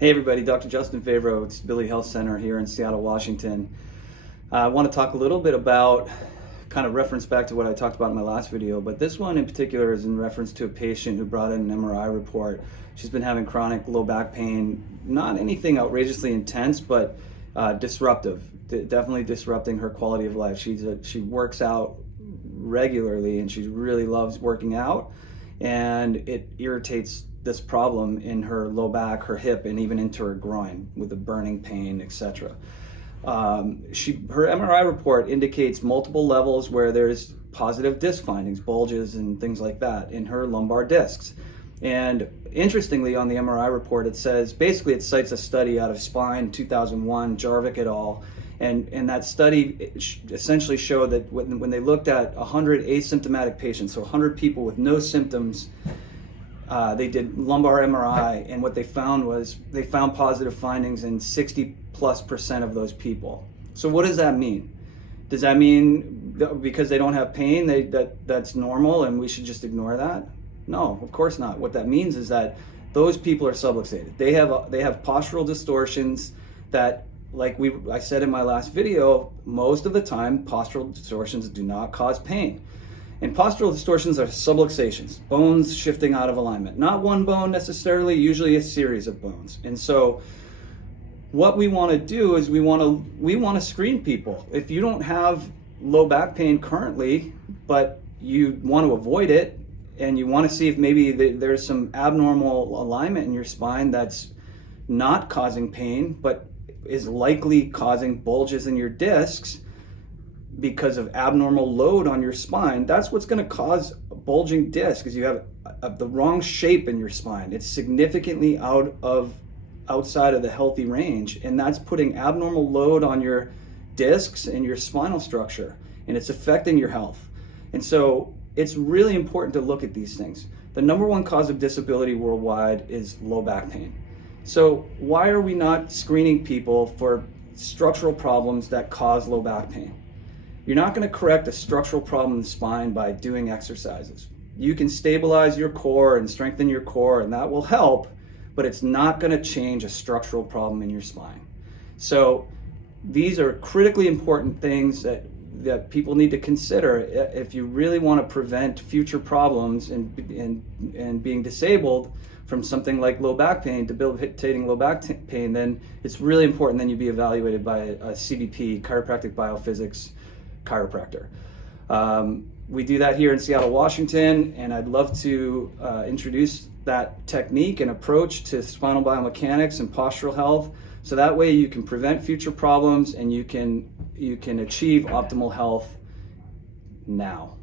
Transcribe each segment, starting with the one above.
Hey everybody, Dr. Justin Favreau at Stability Health Center here in Seattle, Washington. I want to talk a little bit about, kind of reference back to what I talked about in my last video, but this one in particular is in reference to a patient who brought in an MRI report. She's been having chronic low back pain, not anything outrageously intense, but disruptive, definitely disrupting her quality of life. She works out regularly and she really loves working out, and it irritates this problem in her low back, her hip, and even into her groin with the burning pain, etc. Her MRI report indicates multiple levels where there's positive disc findings, bulges and things like that in her lumbar discs. And interestingly, on the MRI report, it says, basically it cites a study out of Spine 2001, Jarvik et al. And that study essentially showed that when they looked at 100 asymptomatic patients, so 100 people with no symptoms, they did lumbar MRI, and what they found was they found positive findings in 60+% of those people. So what does that mean? Does that mean that because they don't have pain, that's normal and we should just ignore that? No, of course not. What that means is that those people are subluxated. They have postural distortions that, like I said in my last video, most of the time postural distortions do not cause pain. And postural distortions are subluxations, bones shifting out of alignment. Not one bone necessarily, usually a series of bones. And so what we want to do is we want to screen people. If you don't have low back pain currently, but you want to avoid it, and you want to see if maybe there's some abnormal alignment in your spine that's not causing pain, but is likely causing bulges in your discs because of abnormal load on your spine, that's what's going to cause a bulging disc, because you have the wrong shape in your spine. It's significantly outside of the healthy range, and that's putting abnormal load on your discs and your spinal structure, and it's affecting your health. And so it's really important to look at these things. The number one cause of disability worldwide is low back pain. So why are we not screening people for structural problems that cause low back pain? You're not going to correct a structural problem in the spine by doing exercises. You can stabilize your core and strengthen your core, and that will help, but it's not going to change a structural problem in your spine. So these are critically important things that people need to consider if you really want to prevent future problems and being disabled from something like low back pain, debilitating low back pain. Then it's really important that you be evaluated by a CBP, chiropractic biophysics chiropractor. We do that here in Seattle, Washington, and I'd love to introduce that technique and approach to spinal biomechanics and postural health, so that way you can prevent future problems and you can achieve optimal health now.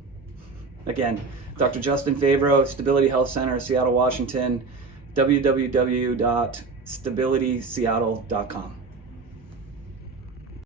Again, Dr. Justin Favreau, Stability Health Center, Seattle, Washington, www.stabilityseattle.com.